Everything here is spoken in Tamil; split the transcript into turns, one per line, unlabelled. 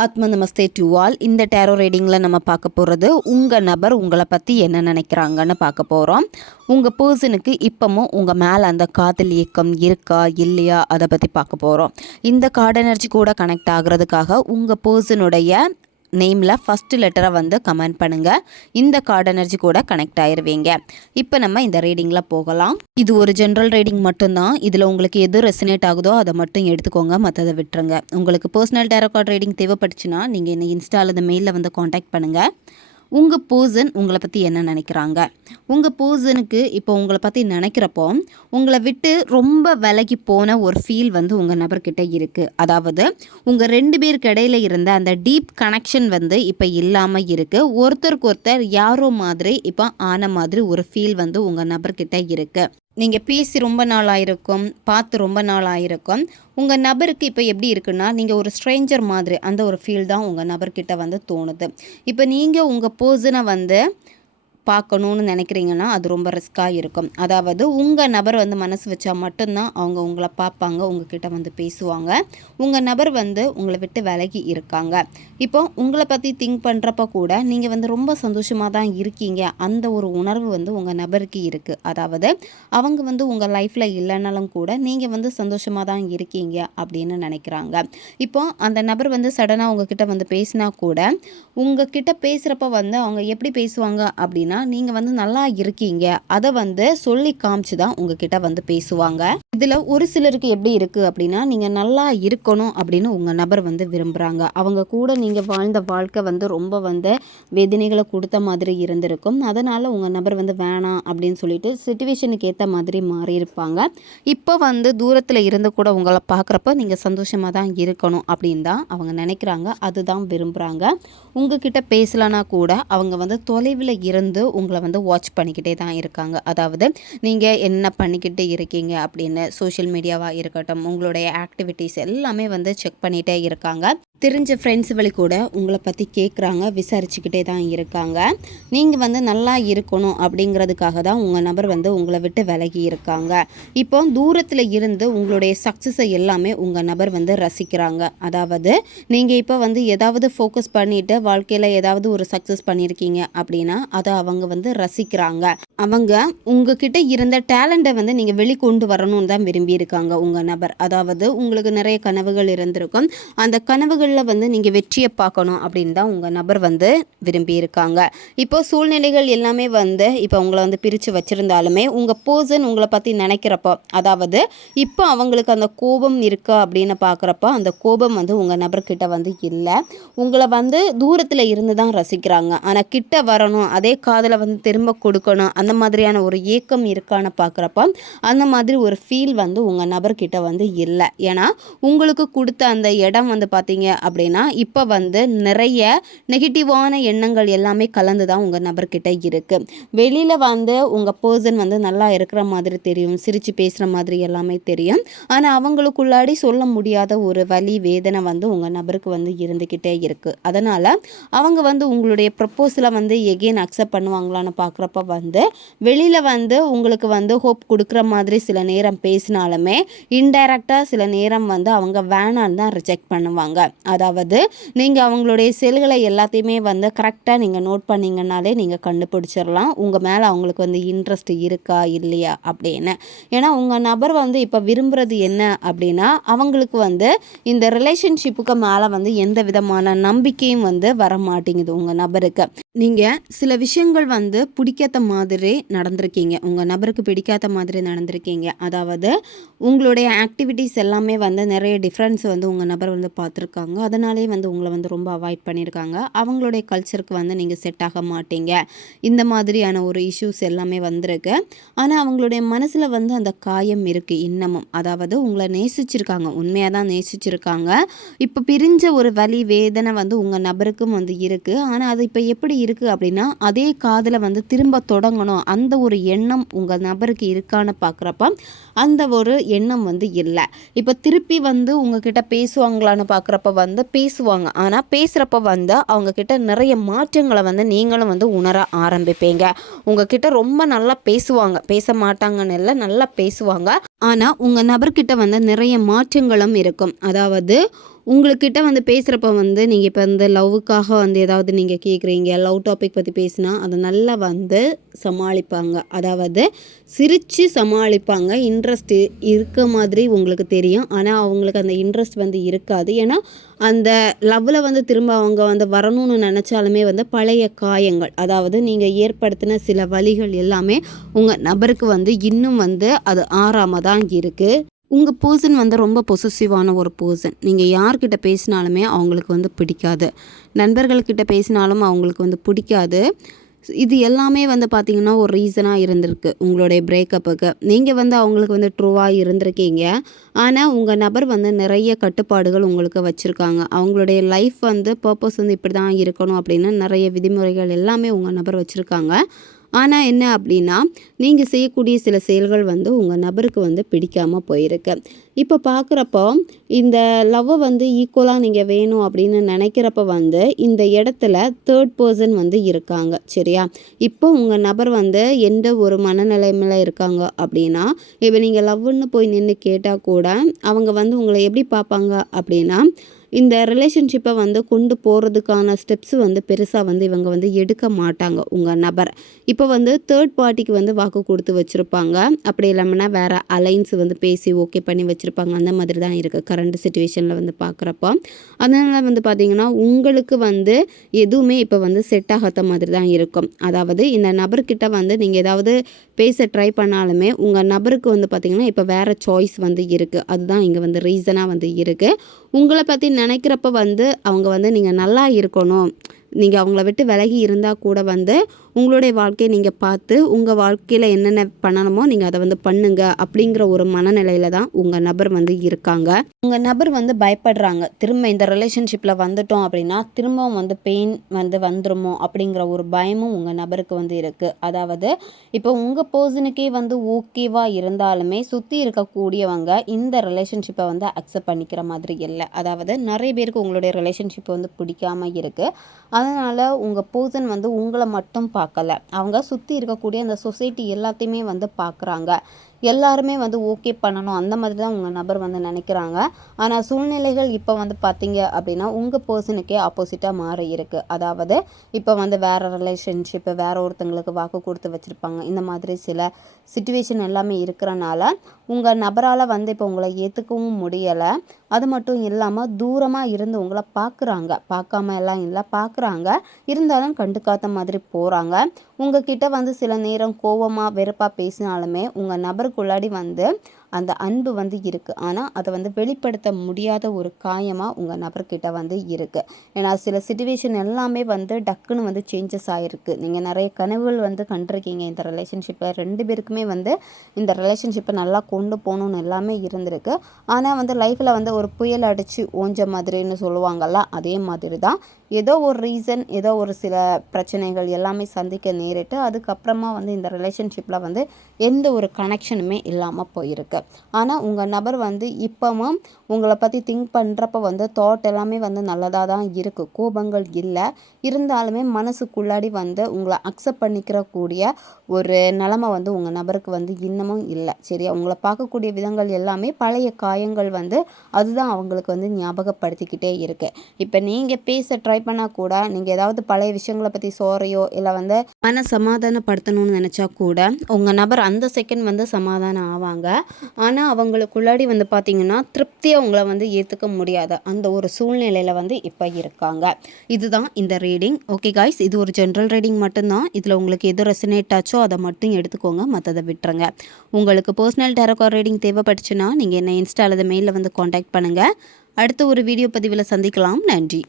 ஆத்ம நமஸ்தே டு ஆல். இந்த டேரோ ரீடிங்கில் நம்ம பார்க்க போகிறது உங்கள் நபர் உங்களை பற்றி என்ன நினைக்கிறாங்கன்னு பார்க்க போகிறோம். உங்கள் பர்சனுக்கு இப்போமும் உங்கள் மேலே அந்த காதல் இயக்கம் இருக்கா இல்லையா அதை பற்றி பார்க்க போகிறோம். இந்த கார்டு எனர்ஜி கூட கனெக்ட் ஆகிறதுக்காக உங்கள் பர்சனுடைய நேமில் ஃபஸ்ட்டு லெட்டரை வந்து கமெண்ட் பண்ணுங்கள் இந்த கார்டு எனர்ஜி கூட கனெக்ட் ஆயிருவீங்க. இப்போ நம்ம இந்த ரீடிங்கில் போகலாம். இது ஒரு ஜென்ரல் ரீடிங் மட்டும்தான். இதில் உங்களுக்கு எது ரெசனேட் ஆகுதோ அதை மட்டும் எடுத்துக்கோங்க. மற்றதை விட்டுருங்க. உங்களுக்கு பர்சனல் டேரோ கார்டு ரீடிங் தேவைப்பட்டுச்சுன்னா நீங்கள் என்னை இன்ஸ்டா அல்லது மெயிலில் வந்து காண்டாக்ட் பண்ணுங்கள் உங்கள் பர்சன் உங்களை பற்றி என்ன நினைக்கிறாங்க? உங்கள் பர்சனுக்கு இப்போ உங்களை பற்றி நினைக்கிறப்போ உங்களை விட்டு ரொம்ப விலகி போன ஒரு ஃபீல் வந்து உங்கள் நபர்கிட்ட இருக்குது அதாவது உங்கள் ரெண்டு பேருக்கு இடையில இருந்த அந்த டீப் கனெக்ஷன் வந்து இப்போ இல்லாமல் இருக்குது ஒருத்தருக்கு ஒருத்தர் யாரோ மாதிரி இப்போ ஆன மாதிரி ஒரு ஃபீல் வந்து உங்கள் நபர்கிட்ட இருக்குது நீங்கள் பேசி ரொம்ப நாள் ஆயிருக்கும் பார்த்து ரொம்ப நாள் ஆயிருக்கும் உங்கள் நபருக்கு இப்போ எப்படி இருக்குன்னா நீங்கள் ஒரு ஸ்ட்ரேஞ்சர் மாதிரி அந்த ஒரு ஃபீல் தான் உங்கள் நபர்கிட்ட வந்து தோணுது. இப்போ நீங்கள் உங்கள் பர்சனை வந்து பார்க்கணுன்னு நினைக்கிறீங்கன்னா அது ரொம்ப ரிஸ்க்காக இருக்கும். அதாவது உங்கள் நபர் வந்து மனசு வச்சா மட்டும்தான் அவங்க உங்களை பார்ப்பாங்க உங்ககிட்ட வந்து பேசுவாங்க. உங்கள் நபர் வந்து உங்களை விட்டு விலகி இருக்காங்க. இப்போ உங்களை பற்றி திங்க் பண்ணுறப்ப கூட நீங்கள் வந்து ரொம்ப சந்தோஷமாக தான் இருக்கீங்க. அந்த ஒரு உணர்வு வந்து உங்கள் நபருக்கு இருக்குது அதாவது அவங்க வந்து உங்கள் லைஃப்பில் இல்லைனாலும் கூட நீங்கள் வந்து சந்தோஷமாக தான் இருக்கீங்க அப்படின்னு நினைக்கிறாங்க. இப்போ அந்த நபர் வந்து சடனாக உங்ககிட்ட வந்து பேசினா கூட உங்ககிட்ட பேசுகிறப்ப வந்து அவங்க எப்படி பேசுவாங்க அப்படின்னா நீங்கள் வந்து நல்லா இருக்கீங்க. அதை வந்து சொல்லி காமிச்சு தான் உங்ககிட்ட வந்து பேசுவாங்க. இதில் ஒரு சிலருக்கு எப்படி இருக்குது அப்படின்னா நீங்கள் நல்லா இருக்கணும் அப்படின்னு உங்கள் நபர் வந்து விரும்புகிறாங்க அவங்க கூட நீங்கள் வாழ்ந்த வாழ்க்கை வந்து ரொம்ப வந்து வேதனைகளை கொடுத்த மாதிரி இருந்திருக்கும். அதனால் உங்கள் நபர் வந்து வேணாம் அப்படின்னு சொல்லிட்டு சுச்சுவேஷனுக்கு ஏற்ற மாதிரி மாறியிருப்பாங்க இப்போ வந்து தூரத்தில் இருந்து கூட உங்களை பார்க்குறப்ப நீங்கள் சந்தோஷமாக தான் இருக்கணும் அப்படின்னு தான் அவங்க நினைக்கிறாங்க. அதுதான் விரும்புகிறாங்க உங்ககிட்ட பேசலனா கூட அவங்க வந்து தொலைவில் இருந்து உங்களை வந்து வாட்ச் பண்ணிக்கிட்டே தான் இருக்காங்க. அதாவது நீங்கள் என்ன பண்ணிக்கிட்டு இருக்கீங்க அப்படின்னு சோஷியல் மீடியாவாக இருக்கட்டும் உங்களுடைய ஆக்டிவிட்டீஸ் எல்லாமே வந்து செக் பண்ணிகிட்டே இருக்காங்க. தெரிஞ்ச ஃப்ரெண்ட்ஸ் வழி கூட உங்களை பற்றி கேட்குறாங்க விசாரிச்சுக்கிட்டே தான் இருக்காங்க. நீங்கள் வந்து நல்லா இருக்கணும் அப்படிங்கிறதுக்காக தான் உங்கள் நபர் வந்து உங்களை விட்டு விலகி இருக்காங்க. இப்போ தூரத்தில் இருந்து உங்களுடைய சக்ஸஸை எல்லாமே உங்கள் நபர் வந்து ரசிக்கிறாங்க. அதாவது நீங்கள் இப்போ வந்து ஏதாவது ஃபோக்கஸ் பண்ணிவிட்டு வாழ்க்கையில் ஏதாவது ஒரு சக்ஸஸ் பண்ணியிருக்கீங்க அப்படின்னா அதை அவங்க வந்து ரசிக்கிறாங்க. அவங்க உங்ககிட்ட இருந்த டேலண்ட்டை வந்து நீங்கள் வெளிக்கொண்டு வரணும்னு தான் விரும்பியிருக்காங்க உங்கள் நபர். அதாவது உங்களுக்கு நிறைய கனவுகள் இருந்திருக்கும். அந்த கனவுகள் கனவுகளில் வந்து நீங்கள் வெற்றியை பார்க்கணும் அப்படின்னு தான் உங்கள் நபர் வந்து விரும்பி இருக்காங்க. இப்போ சூழ்நிலைகள் எல்லாமே வந்து இப்போ உங்களை வந்து பிரித்து வச்சுருந்தாலுமே உங்கள் பர்சன் உங்களை பற்றி நினைக்கிறப்போ அதாவது இப்போ அவங்களுக்கு அந்த கோபம் இருக்கா அப்படின்னு பார்க்குறப்போ அந்த கோபம் வந்து உங்கள் நபர்கிட்ட வந்து இல்லை. உங்களை வந்து தூரத்தில் இருந்து தான் ரசிக்கிறாங்க. ஆனால் கிட்ட வரணும் அதே காதலை வந்து திரும்ப கொடுக்கணும் அந்த மாதிரியான ஒரு ஏக்கம் இருக்கான்னு பார்க்குறப்போ அந்த மாதிரி ஒரு ஃபீல் வந்து உங்கள் நபர்கிட்ட வந்து இல்லை. ஏன்னா உங்களுக்கு கொடுத்த அந்த இடம் வந்து பார்த்தீங்க அப்படின்னா இப்போ வந்து நிறைய நெகட்டிவான எண்ணங்கள் எல்லாமே கலந்து தான் உங்கள் நபர்கிட்ட இருக்குது வெளியில் வந்து உங்கள் பர்சன் வந்து நல்லா இருக்கிற மாதிரி தெரியும் சிரித்து பேசுகிற மாதிரி எல்லாமே தெரியும். ஆனால் அவங்களுக்குள்ளாடி சொல்ல முடியாத ஒரு வலி வேதனை வந்து உங்கள் நபருக்கு வந்து இருந்துக்கிட்டே இருக்குது அதனால் அவங்க வந்து உங்களுடைய ப்ரப்போஸலை வந்து எகெயின் அக்செப்ட் பண்ணுவாங்களான்னு பார்க்குறப்ப வந்து வெளியில் வந்து உங்களுக்கு வந்து ஹோப் கொடுக்குற மாதிரி சில நேரம் பேசினாலுமே இன்டைரக்டாக சில நேரம் வந்து அவங்க வேணான்னு தான் ரிஜெக்ட் பண்ணுவாங்க. அதாவது நீங்கள் அவங்களுடைய செல்களை எல்லாத்தையுமே வந்து கரெக்டாக நீங்கள் நோட் பண்ணீங்கன்னாலே நீங்கள் கண்டுபிடிச்சிடலாம் உங்கள் மேலே அவங்களுக்கு வந்து இன்ட்ரெஸ்ட் இருக்கா இல்லையா அப்படின்னு. ஏன்னா உங்கள் நபர் வந்து இப்போ விரும்புகிறது என்ன அப்படின்னா அவங்களுக்கு வந்து இந்த ரிலேஷன்ஷிப்புக்கு மேலே வந்து எந்த விதமான நம்பிக்கையும் வந்து வர மாட்டேங்குது உங்கள் நபருக்கு. நீங்கள் சில விஷயங்கள் வந்து பிடிக்காத மாதிரி நடந்திருக்கீங்க. உங்கள் நபருக்கு பிடிக்காத மாதிரி நடந்திருக்கீங்க. அதாவது உங்களுடைய ஆக்டிவிட்டீஸ் எல்லாமே வந்து நிறைய டிஃப்ரென்ஸ் வந்து உங்கள் நபர் வந்து பார்த்துருக்காங்க. அதனாலே வந்து உங்களை வந்து ரொம்ப அவாய்ட் பண்ணியிருக்காங்க. அவங்களுடைய கல்ச்சருக்கு வந்து நீங்கள் செட் ஆக மாட்டீங்க. இந்த மாதிரியான ஒரு இஷ்யூஸ் எல்லாமே வந்திருக்கு. ஆனால் அவங்களுடைய மனசில் வந்து அந்த காயம் இருக்குது இன்னமும். அதாவது உங்களை நேசிச்சிருக்காங்க. உண்மையாக தான் நேசிச்சிருக்காங்க. இப்போ பிரிஞ்ச ஒரு வலி வேதனை வந்து உங்கள் நபருக்கும் வந்து இருக்குது ஆனால் அது இப்போ எப்படி இருக்குது அப்படின்னா அதே காதில் வந்து திரும்ப தொடங்கணும். அந்த ஒரு எண்ணம் உங்கள் நபருக்கு இருக்கான்னு பார்க்குறப்ப அந்த ஒரு எண்ணம் வந்து இல்லை. இப்போ திருப்பி வந்து உங்ககிட்ட பேசுவாங்களான்னு பார்க்குறப்ப வந்து பேசுவாங்க. ஆனால் பேசுகிறப்ப வந்து அவங்கக்கிட்ட நிறைய மாற்றங்களை வந்து நீங்களும் வந்து உணர ஆரம்பிப்பீங்க. உங்ககிட்ட ரொம்ப நல்லா பேசுவாங்க. பேச மாட்டாங்கன்னு இல்லை நல்லா பேசுவாங்க. ஆனால் உங்கள் நபர்கிட்ட வந்து நிறைய மாற்றங்களும் இருக்கும். அதாவது உங்கள்கிட்ட வந்து பேசுகிறப்ப வந்து நீங்கள் இப்போ இந்த லவ்வுக்காக வந்து ஏதாவது நீங்கள் கேட்குறீங்க லவ் டாபிக் பற்றி பேசினா அதை நல்லா வந்து சமாளிப்பாங்க. அதாவது சிரித்து சமாளிப்பாங்க. இன்ட்ரெஸ்ட் இருக்க மாதிரி உங்களுக்கு தெரியும். ஆனால் அவங்களுக்கு அந்த இன்ட்ரெஸ்ட் வந்து இருக்காது. ஏன்னா அந்த லவ்வில் வந்து திரும்ப அவங்க வந்து வரணும்னு நினச்சாலுமே வந்து பழைய காயங்கள் அதாவது நீங்கள் ஏற்படுத்தின சில வழிகள் எல்லாமே உங்கள் நபருக்கு வந்து இன்னும் வந்து அது ஆறாமல் தான் இருக்குது உங்கள் பர்சன் வந்து ரொம்ப பொசசிவான ஒரு பர்சன் நீங்கள் யார்கிட்ட பேசினாலுமே அவங்களுக்கு வந்து பிடிக்காது. நண்பர்கள்கிட்ட பேசினாலும் அவங்களுக்கு வந்து பிடிக்காது. இது எல்லாமே வந்து பார்த்திங்கன்னா ஒரு ரீசனாக இருந்திருக்கு உங்களுடைய பிரேக்கப்புக்கு நீங்கள் வந்து அவங்களுக்கு வந்து ட்ரூவாக இருந்திருக்கீங்க. ஆனால் உங்கள் நபர் வந்து நிறைய கட்டுப்பாடுகள் உங்களுக்கு வச்சுருக்காங்க. அவங்களுடைய லைஃப் வந்து பர்பஸ் வந்து இப்படி தான் இருக்கணும் அப்படின்னு நிறைய விதிமுறைகள் எல்லாமே உங்கள் நபர் வச்சுருக்காங்க. ஆனால் என்ன அப்படின்னா நீங்கள் செய்யக்கூடிய சில செயல்கள் வந்து உங்கள் நபருக்கு வந்து பிடிக்காமல் போயிருக்கு. இப்போ பார்க்குறப்போ இந்த லவ்வை வந்து ஈக்குவலாக நீங்கள் வேணும் அப்படின்னு நினைக்கிறப்ப வந்து இந்த இடத்துல தேர்ட் பர்சன் வந்து இருக்காங்க சரியா? இப்போ உங்கள் நபர் வந்து எந்த ஒரு மனநிலைமையில் இருக்காங்க அப்படின்னா இப்போ நீங்கள் லவ்னு போய் நின்று கேட்டால் கூட அவங்க வந்து உங்களை எப்படி பார்ப்பாங்க அப்படின்னா இந்த ரிலேஷன்ஷிப்பை வந்து கொண்டு போகிறதுக்கான ஸ்டெப்ஸ் வந்து பெருசாக வந்து இவங்க வந்து எடுக்க மாட்டாங்க உங்கள் நபர். இப்போ வந்து தேர்ட் பார்ட்டிக்கு வந்து வாக்கு கொடுத்து வச்சுருப்பாங்க. அப்படி இல்லாமல்னா வேறு அலைன்ஸ் வந்து பேசி ஓகே பண்ணி வச்சு வச்சுருப்பாங்க. அந்த மாதிரி தான் இருக்குது கரண்ட் சுச்சுவேஷனில் வந்து பார்க்குறப்போ அதனால் வந்து பார்த்திங்கன்னா உங்களுக்கு வந்து எதுவுமே இப்போ வந்து செட் ஆகாத மாதிரி தான் இருக்கும். அதாவது இந்த நபர்கிட்ட வந்து நீங்கள் ஏதாவது பேச ட்ரை பண்ணாலுமே உங்கள் நபருக்கு வந்து பார்த்திங்கன்னா இப்போ வேறு சாய்ஸ் வந்து இருக்குது அதுதான் இங்கே வந்து ரீசனாக வந்து இருக்குது உங்களை பற்றி நினைக்கிறப்ப வந்து அவங்க வந்து நீங்கள் நல்லா இருக்கணும். நீங்கள் அவங்கள விட்டு விலகி இருந்தால் கூட வந்து உங்களுடைய வாழ்க்கையை நீங்கள் பார்த்து உங்கள் வாழ்க்கையில் என்னென்ன பண்ணணுமோ நீங்கள் அதை வந்து பண்ணுங்க அப்படிங்கிற ஒரு மனநிலையில தான் உங்கள் நபர் வந்து இருக்காங்க. உங்கள் நபர் வந்து பயப்படுறாங்க. திரும்ப இந்த ரிலேஷன்ஷிப்பில் வந்துட்டோம் அப்படின்னா திரும்பவும் வந்து பெயின் வந்து வந்துருமோ அப்படிங்கிற ஒரு பயமும் உங்கள் நபருக்கு வந்து இருக்குது அதாவது இப்போ உங்கள் பர்சனுக்கே வந்து ஓகேவாக இருந்தாலுமே சுற்றி இருக்கக்கூடியவங்க இந்த ரிலேஷன்ஷிப்பை வந்து அக்செப்ட் பண்ணிக்கிற மாதிரி இல்லை. அதாவது நிறைய பேருக்கு உங்களுடைய ரிலேஷன்ஷிப் வந்து பிடிக்காம இருக்குது அதனால் உங்கள் பர்சன் வந்து உங்களை மட்டும் பார்க்கல. அவங்க சுற்றி இருக்கக்கூடிய அந்த சொசைட்டி எல்லாத்தையுமே வந்து பார்க்குறாங்க. எல்லாருமே வந்து ஓகே பண்ணணும். அந்த மாதிரி தான் உங்கள் நபர் வந்து நினைக்கிறாங்க. ஆனால் சூழ்நிலைகள் இப்போ வந்து பார்த்தீங்க அப்படின்னா உங்கள் பர்சனுக்கே ஆப்போசிட்டாக மாறி இருக்குது அதாவது இப்போ வந்து வேறு ரிலேஷன்ஷிப்பு வேறு ஒருத்தங்களுக்கு வாக்கு கொடுத்து வச்சுருப்பாங்க. இந்த மாதிரி சில சுச்சுவேஷன் எல்லாமே இருக்கிறனால உங்கள் நபரால் வந்து இப்போ உங்களை ஏற்றுக்கவும் முடியலை. அது மட்டும் இல்லாமல் தூரமாக இருந்து உங்களை பார்க்குறாங்க பார்க்காம எல்லாம் இல்லை பார்க்குறாங்க இருந்தாலும் கண்டுக்காத மாதிரி போகிறாங்க உங்ககிட்ட வந்து சில நேரம் கோவமாக வெறுப்பாக பேசினாலுமே உங்கள் நபர் நபருக்குள்ளாடி வந்து அந்த அன்பு வந்து இருக்குது ஆனால் அதை வந்து வெளிப்படுத்த முடியாத ஒரு காயமாக உங்கள் நபர்கிட்ட வந்து இருக்குது ஏன்னா சில சுச்சுவேஷன் எல்லாமே வந்து டக்குன்னு வந்து சேஞ்சஸ் ஆகிருக்கு நீங்கள் நிறைய கனவுகள் வந்து கண்டிருக்கீங்க. இந்த ரிலேஷன்ஷிப்பில் ரெண்டு பேருக்குமே வந்து இந்த ரிலேஷன்ஷிப்பை நல்லா கொண்டு போகணுன்னு எல்லாமே இருந்திருக்கு. ஆனால் வந்து லைஃப்பில் வந்து ஒரு புயல் அடித்து ஓஞ்ச மாதிரின்னு சொல்லுவாங்கள்ல அதே மாதிரி தான் ஏதோ ஒரு ரீசன் ஏதோ ஒரு சில பிரச்சனைகள் எல்லாமே சந்திக்க நேரிட்டு அதுக்கப்புறமா வந்து இந்த ரிலேஷன்ஷிப்பில் வந்து எந்த ஒரு கனெக்ஷனுமே இல்லாமல் போயிருக்கு. ஆனால் உங்கள் நபர் வந்து இப்போவும் உங்களை பற்றி திங்க் பண்ணுறப்ப வந்து தாட் எல்லாமே வந்து நல்லதாக தான் இருக்குது கோபங்கள் இல்லை. இருந்தாலுமே மனசுக்குள்ளாடி வந்து உங்களை அக்செப்ட் பண்ணிக்கிற கூடிய ஒரு நிலமை வந்து உங்கள் நபருக்கு வந்து இன்னமும் இல்லை. சரியா? உங்களை பார்க்கக்கூடிய விதங்கள் எல்லாமே பழைய காயங்கள் வந்து அதுதான் அவங்களுக்கு வந்து ஞாபகப்படுத்திக்கிட்டே இருக்குது இப்போ நீங்கள் பேச ட்ரை பண்ணால் கூட நீங்கள் ஏதாவது பழைய விஷயங்களை பற்றி சோறையோ இல்லை வந்து மன சமாதானப்படுத்தணும்னு நினச்சா கூட உங்கள் நபர் அந்த செகண்ட் வந்து சமாதானம் ஆவாங்க. ஆனால் அவங்களுக்குள்ளாடி வந்து பார்த்திங்கன்னா திருப்தியாக அவங்கள வந்து ஏற்றுக்க முடியாத அந்த ஒரு சூழ்நிலையில் வந்து இப்போ இருக்காங்க. இதுதான் இந்த ரீடிங். ஓகே காய்ஸ் இது ஒரு ஜென்ரல் ரீடிங் மட்டும்தான். இதில் உங்களுக்கு எது ரெசனேட் ஆச்சோ அதை மட்டும் எடுத்துக்கோங்க. மற்றதை விட்டுருங்க. உங்களுக்கு பர்சனல் டேரக்கார் ரீடிங் தேவைப்பட்டுச்சுன்னா நீங்கள் என்ன இன்ஸ்டா அல்லது மெயிலில் வந்து காண்டாக்ட் பண்ணுங்கள் அடுத்த ஒரு வீடியோ பதிவில் சந்திக்கலாம். நன்றி.